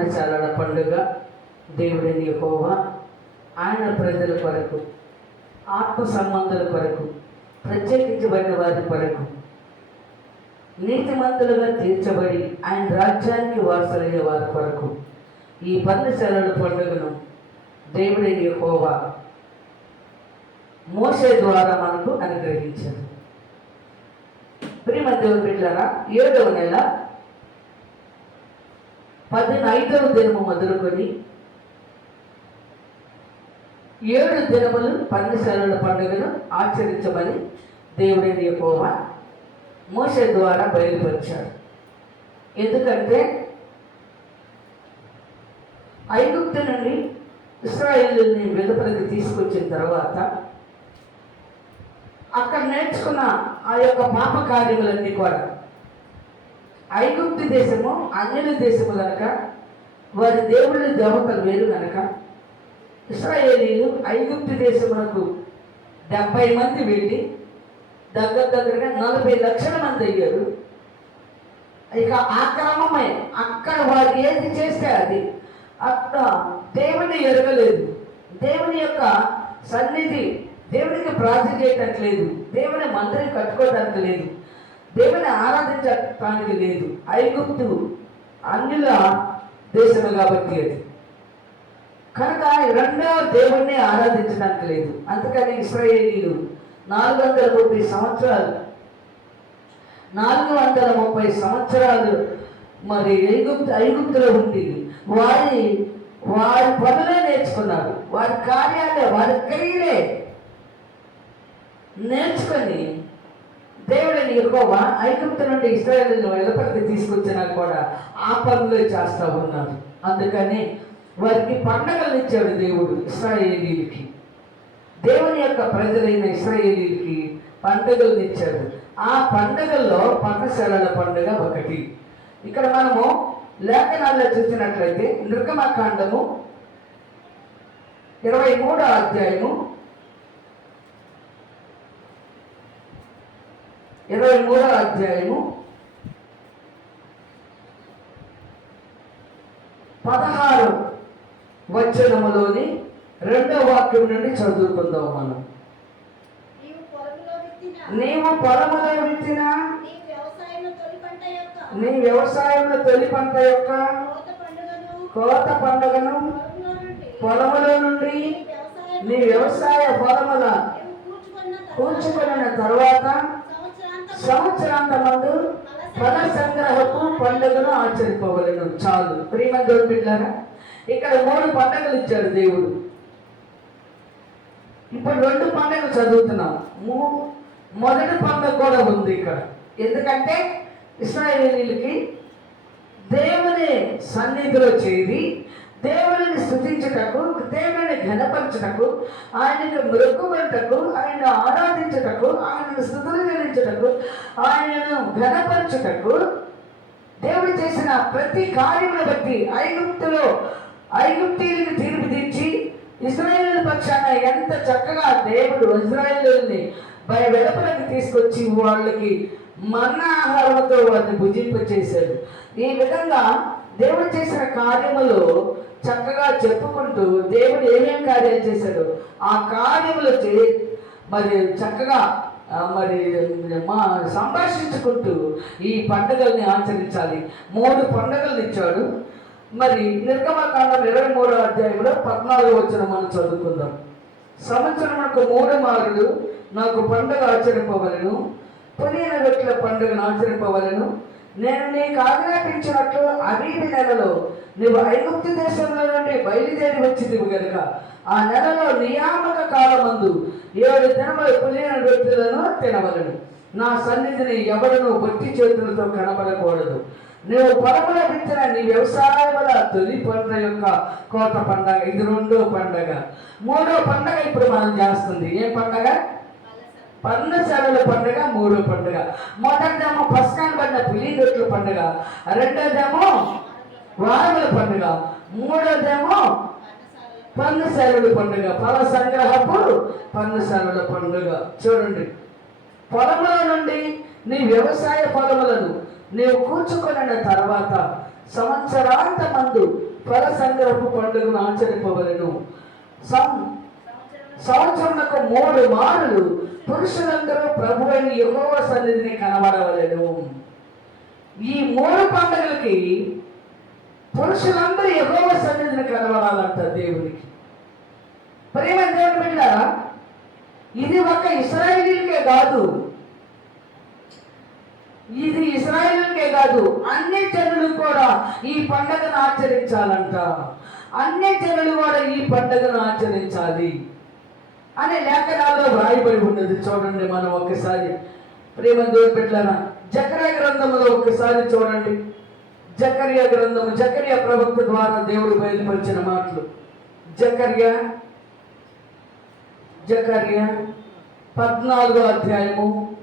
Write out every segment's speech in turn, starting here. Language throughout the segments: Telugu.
పర్ణశాలల పండుగ. దేవుడిని హోవా ఆయన ప్రజల కొరకు ఆత్మ సంబంధాల కొరకు ప్రత్యేకించబడిన వారి కొరకు నీతిమంతులుగా తీర్చబడి ఆయన రాజ్యానికి వారసులయ్యే వారి కొరకు ఈ పర్ణశాలల పండుగను దేవుడిని హోవా మోసే ద్వారా మనకు అనుగ్రహించారు. ప్రియమ దేవుడు బిడ్డలారా ఏడవ నెల పదిహైదవ దినము మొదలుకొని ఏడు దినములు పన్నెసెలవుల పండుగను ఆచరించమని దేవుడైన యెహోవా మోస ద్వారా బయలుపరిచాడు. ఎందుకంటే ఐగుప్తు నుండి ఇస్రాయేల్ని వెలుపలికి తీసుకొచ్చిన తర్వాత అక్కడ నేర్చుకున్న ఆ యొక్క పాప కార్యములన్నీ కూడా ఐగుప్తి దేశము అన్యుల దేశము గనక వారి దేవుళ్ళ దేవతలు వేరు గనక ఇస్రాయేలీలు ఐగుప్తి దేశమునకు డెబ్బై మంది వెళ్ళి దగ్గర దగ్గరగా నలభై లక్షల మంది అయ్యారు. ఇక ఆ అక్కడ వారు ఏది చేస్తే అది. అక్కడ దేవుని ఎరగలేదు. దేవుని యొక్క సన్నిధి దేవునికి ప్రార్థన చేయటానికి లేదు దేవుని మందిరం కట్టుకోవడానికి లేదు. దేవుని ఆరాధించటానికి లేదు. ఐగుప్తు అన్యుల దేశం కాబట్టి అది. కనుక రెండవ దేవుణ్ణి ఆరాధించడానికి లేదు. అందుకని ఇస్రాయేలీలు నాలుగు వందల ముప్పై సంవత్సరాలు నాలుగు వందల ముప్పై సంవత్సరాలు మరి ఐగుప్తు ఐగుప్తులో ఉంది వారి వారి పనులే నేర్చుకున్నారు. వారి కార్యాలే వారి క్రియలే నేర్చుకొని దేవుడిని ఎక్కువ ఐగుప్తు నుండి ఇస్రాయల్ వెలుపలికి తీసుకొచ్చినా కూడా ఆ పనులే చేస్తూ ఉన్నారు అందుకని వారికి పండగలు ఇచ్చాడు దేవుడు ఇస్రాయేలీలకి దేవుని యొక్క ప్రజలైన ఇస్రాయేలీలకి పండుగలు ఇచ్చాడు. ఆ పండుగల్లో పర్ణశాలల పండుగ ఒకటి. ఇక్కడ మనము లేఖనాల్లో చూసినట్లయితే నృగమకాండము ఇరవై మూడో అధ్యాయము ఇరవై మూడో అధ్యాయము పదహారు వచనములోని రెండో వాక్యం నుండి చదువుకుందాం మనం. నీవు పొలములో విత్తిన నీ వ్యవసాయంలో తొలి పంట యొక్క కోత పండుగను పొలములో నుండి నీ వ్యవసాయం పొలముల కూర్చుకున్న తర్వాత సంవత్సరాంతమందు ఫల సంగ్రహపు పండుగను ఆచరిపోగలను చాలు. ప్రేమ బిడ్డారా ఇక్కడ మూడు పండుగలు ఇచ్చాడు దేవుడు. ఇప్పుడు రెండు పండుగలు చదువుతున్నాం. మూ- మొదటి పండుగ కూడా ఉంది ఇక్కడ. ఎందుకంటే ఇస్రాయేలీలకి దేవుని సన్నిధిలో చేరి దేవుని స్థుతించుటకు దేవుని ఘనపరచుటకు ఆయనను మృక్కుబెట్టకు ఆయన ఆరాధించుటకు ఆయనను స్థుతులు చెల్లించుటకు ఆయనను ఘనపరచుటకు దేవుడు చేసిన ప్రతి కార్యమును బట్టి ఐగుప్తులో ఐగుప్తీయులను తీర్పు తీర్చి ఇస్రాయేల్ పక్షాన ఎంత చక్కగా దేవుడు ఇజ్రాయేలుని భయ వెలుపలకు తీసుకొచ్చి వాళ్ళకి మన్న ఆహారంతో వారిని భుజింప చేశాడు ఈ విధంగా దేవుడు చేసిన కార్యములు చక్కగా చెప్పుకుంటూ దేవుడు ఏమేం కార్యాలు చేశాడు? ఆ కార్యములు చే మరి చక్కగా మరి మా సంభాషించుకుంటూ ఈ పండుగల్ని ఆచరించాలి. మూడు పండుగలు ఇచ్చాడు. మరి నిర్గమకాండం ఇరవై మూడో అధ్యాయంలో పద్నాలుగు వచ్చిన మనం చదువుకుందాం. సంవత్సరమునకు మూడు మారులు నాకు పండుగ ఆచరింపవలను పునీన రొట్టెల పండుగను ఆచరింపవలను నేను నీకు ఆజ్ఞాపించినట్లు అబీబి నెలలో నువ్వు ఐగుప్తు దేశంలో నుండి బయలుదేరి వచ్చి గనుక. ఆ నెలలో నియామక కాలమందు ఏడు దినములు పులిన రొట్టెలను తినవలను. నా సన్నిధిని ఎవడను బట్టి చేతులతో కనబడకూడదు. నువ్వు పొలముల విత్తన నీ వ్యవసాయముల తొలి పంట యొక్క కోత పండగ ఇది రెండో పండగ. మూడో పండగ ఇప్పుడు మనం చేస్తుంది. ఏ పండగ? పన్నశాలల పండుగ మూడో పండుగ. మొదటిదేమో పస్కాన్ పడిన పులి పండుగ. రెండోదేమో వారముల పండుగ. మూడోదేమో పన్నుశాలల పండుగ. ఫల సంగ్రహపు పన్నుశాలల పండుగ. చూడండి. పొలముల నుండి నీ వ్యవసాయ పొలములను నీవు కూర్చుకొనిన తర్వాత సంవత్సరాంత మందు ఫల సంగ్రహపు పండుగను ఆచరింపవలను. సం సంవత్సరంకు మూడు మారులు. పురుషులందరూ ప్రభు అయిన యహోవ సన్నిధిని కనబడవలెను. ఈ మూడు పండుగలకి పురుషులందరూ యహోవ సన్నిధిని కనబడాలంట దేవునికి. ప్రేమ దేవుని ఇది ఒక ఇస్రాయేలీలకే కాదు. ఇది ఇస్రాయేల్కే కాదు. అన్ని జనులు కూడా ఈ పండుగను ఆచరించాలంట. అన్ని జనులు కూడా ఈ పండుగను ఆచరించాలి. అనే లేఖనాల్లో వ్రాయబడి ఉన్నది చూడండి మనం ఒకసారి ప్రేమ దేవుని పెట్టారా జకర్య గ్రంథంలో ఒకసారి చూడండి. జకర్య గ్రంథము జకర్య ప్రవక్త ద్వారా దేవుడు బయలుపరిచిన మాటలు. జకర్య జకర్య పద్నాలుగో అధ్యాయము.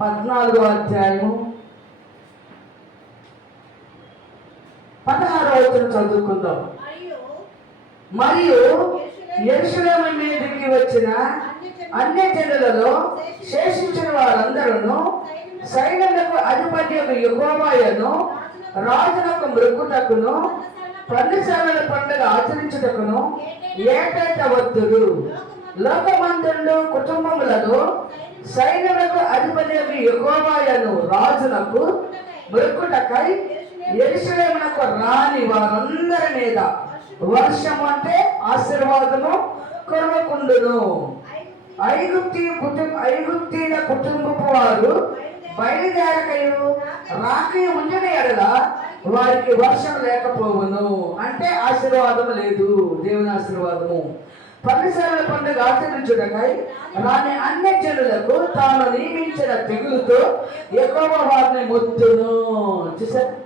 పద్నాలుగో అధ్యాయము. పదహారో వచ్చిన చదువుకుందాం. మరియు ఎరుసలేము మీదకి వచ్చిన అన్ని జనులలో శేషించిన వారందరూ సైన్యులకు అధిపత్యకు యుగోమాయను రాజులకు మృక్కుటకును పన్నుసార్ల పండుగ ఆచరించుటకును ఏటేట వద్దురు లోకమందులు కుటుంబములను సైన్యులకు అధిపత్యకు యుగోమాయను రాజునకు మృక్కుటకై ఎరుసలేమునకు రాని వారందరి మీద వర్షం అంటే ఆశీర్వాదము కురవకుండును ఐగుప్తి కుటుంబ ఐగుప్తీల కుటుంబపు వారు బయలుదేరకయు రాకయు ఉండిన ఎడల వారికి వర్షం లేకపోవును. అంటే ఆశీర్వాదం లేదు దేవుని ఆశీర్వాదము. పన్నుసార్ల పండుగ ఆచరించుటకై రాని అన్ని జనులకు తాను నియమించిన తెగులుతో ఎక్కువ వారిని మొత్తును. చూసారు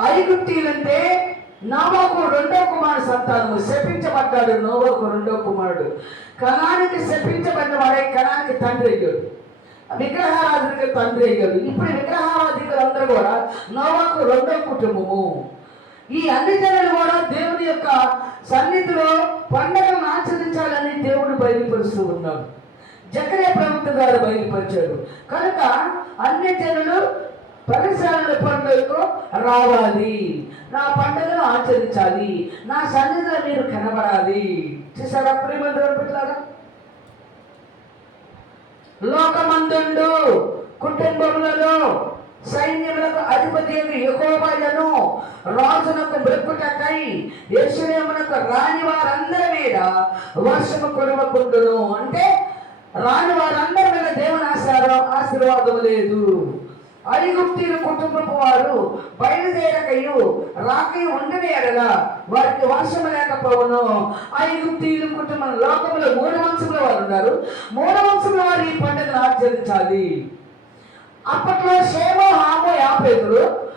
ఐగుప్తీలంటే నోవాకు రెండో కుమారుడు సంతానము. శపించబడ్డాడు నోవాకు రెండో కుమారుడు. కణానికి శపించబడిన వాడే కణానికి తండ్రి అయ్యాడు. విగ్రహారాధిక తండ్రి అయ్యాడు. ఇప్పుడు విగ్రహారాధికులందరూ కూడా నోవాకు రెండో కుటుంబము. ఈ అన్ని జనులు కూడా దేవుని యొక్క సన్నిధిలో పండుగను ఆచరించాలని దేవుడు బయలుపరుస్తూ ఉన్నాడు. జకరే ప్రవక్త గారు బయలుపరిచాడు కనుక అన్ని జనులు పరిసరాల పండుగకు రావాలి. నా పండుగను ఆచరించాలి. నా సన్నిధిలో మీరు కనబడాలి. చూసారా ప్రేమందరం పెట్టారా లోకమందుండు కుటుంబములలో సైన్యములకు అధిపతి యకోబాయను రాజునకు మృక్కుటకై యశ్వమునకు రాని వారందరి మీద వర్షము కురవకుండును. అంటే రాని వారందరి మీద దేవుని ఆశీర్వాదం ఆశీర్వాదం లేదు. ఐగుప్తీల కుటుంబపు వారు బయలుదేరకయు రాకయు ఉండని ఎడల వారికి వర్షం లేకపోవను. ఐగుప్తీయుల కుటుంబం లోకంలో మూడు వంశముల వారు ఉన్నారు. మూడు వంశముల వారు ఈ పండుగను ఆచరించాలి. అప్పట్లో క్షేమ హామో యాపేతులు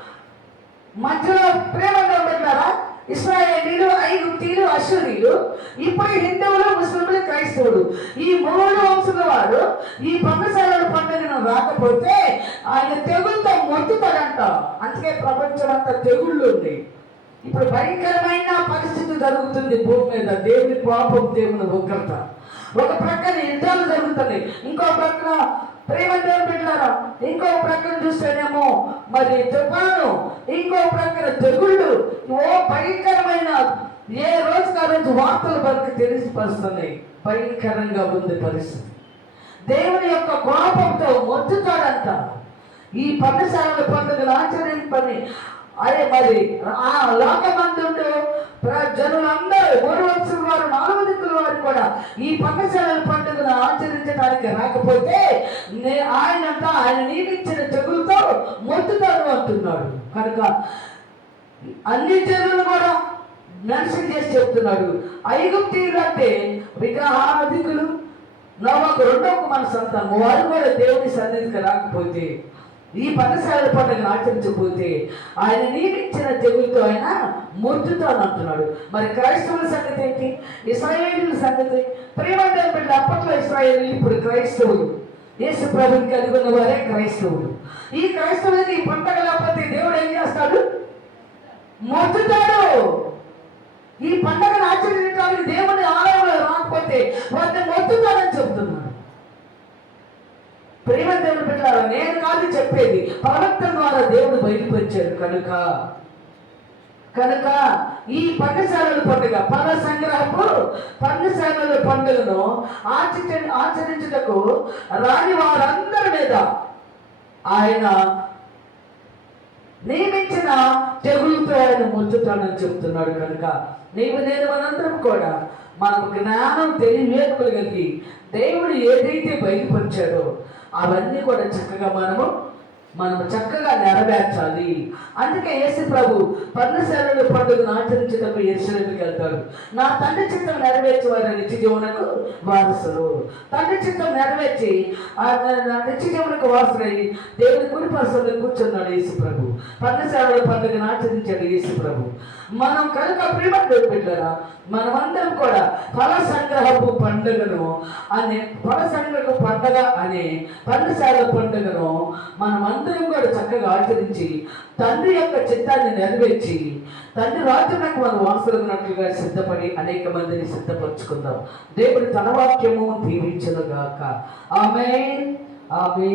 మధ్యలో ప్రేమగా పెట్టారా ఇస్రాయేలీలు ఐగుప్తీలు అశ్వరీలు ఇప్పుడు హిందువులు ముస్లింలు క్రైస్తవులు. ఈ మూడు వంశుల వారు ఈ పండుగల పండుగను రాకపోతే ఆయన తెగులతో మొత్తుతాడంట అందుకే ప్రపంచం అంతా తెగుళ్ళు ఉంది ఇప్పుడు భయంకరమైన పరిస్థితి జరుగుతుంది భూమి మీద. దేవుని కోపం దేవుని ఉగ్రత. ఒక ప్రక్కన యుద్ధాలు జరుగుతున్నాయి. ఇంకో ప్రక్కన ప్రేమ దేవుని ఇంకో ప్రక్కన చూస్తేనేమో మరి తుఫాను ఇంకో ప్రక్కన తెగుళ్ళు ఓ భయంకరమైన ఏ రోజుకి ఆ రోజు వార్తలు మనకు తెలిసిపరుస్తున్నాయి. భయంకరంగా ఉంది పరిస్థితి. దేవుని యొక్క కోపంతో మొత్తుతాడంట. ఈ పన్నసాల పండుగలు పని అదే మరి ఆ లోకమందుండు ప్ర- జనులందరూ మూడు వచ్చిన వారు నాలుగు దిక్కుల వారు కూడా ఈ పన్నసాల పండుగను రాకపోతే నే ఆయనంతా ఆయన నియమించిన తెగులతో మొత్తుతాను అంటున్నాడు. కనుక అన్ని జనులు కూడా మెన్షన్ చేసి చెప్తున్నాడు. ఐగుప్తీయులు అంటే విగ్రహాధికులు నోవాకు రెండో మన సంతానం. వారు కూడా దేవుని సన్నిధికి రాకపోతే ఈ పదశాల పండుగను ఆచరించకపోతే ఆయన నియమించిన తెగులతో ఆయన మూర్తితో అంటున్నాడు. మరి క్రైస్తవుల సంగతి ఏంటి? ఇస్రాయేలీల సంగతి? ప్రేమంటే బిడ్డ అప్పట్లో ఇస్రాయేలీ ఇప్పుడు క్రైస్తవులు. యేసు ప్రభుని కలిగి ఉన్న వారే క్రైస్తవులు. ఈ క్రైస్తవులకి ఈ పండగ లేకపోతే దేవుడు ఏం చేస్తాడు? మొత్తుతాడు ఈ పండగను ఆచరించడానికి దేవుని ఆలయంలో రాకపోతే వారిని మొత్తుతాడని చెబుతున్నాడు ప్రేమ దేవుడు పెట్టారా నేను కాదు చెప్పేది. ప్రవక్త ద్వారా దేవుడు బయలుపరిచాడు. కనుక కనుక ఈ పన్నశాలల పండుగ పద సంగ్రహపు పన్నశాలల పండుగను ఆచరించ ఆచరించుటకు రాని వారందరి మీద ఆయన నియమించిన తెగులతో ఆయన ముంచుతానని చెప్తున్నాడు. కనుక నీవు నేను మనందరం కూడా మనం జ్ఞానం తెలివివేకులు కలిగి దేవుడు ఏదైతే బయలుపరిచాడో అవన్నీ కూడా చక్కగా మనము మనం చక్కగా నెరవేర్చాలి. అందుకే యేసు ప్రభు పన్నశాలలో పండుగను ఆచరించేటప్పుడు యేసులోకి వెళ్తారు నా తండ్రి చిత్తం నెరవేర్చి వారి నిత్య జీవనకు వారసులు. తండ్రి చిత్తం నెరవేర్చి ఆ నా నిత్య జీవనకు వారసులై దేవుని కుడి పరసంలో కూర్చున్నాడు యేసు ప్రభు. పన్నశాలలో పండుగను ఆచరించాడు యేసు ప్రభు. మనం కనుక ప్రేమతో పెట్టారా మనమందరం కూడా ఫల సంగ్రహపు పండుగను అనే ఫల సంగ్రహపు పండుగ అనే పన్నశాల పండుగను మనమందరం కూడా చక్కగా ఆచరించి తండ్రి యొక్క చిత్తాన్ని నెరవేర్చి తండ్రి రాజ్యానికి మనం వాసులున్నట్లుగా సిద్ధపడి అనేక మందిని సిద్ధపరచుకుందాం. దేవుడి తన వాక్యము దీవించనుగాక. ఆమె ఆమె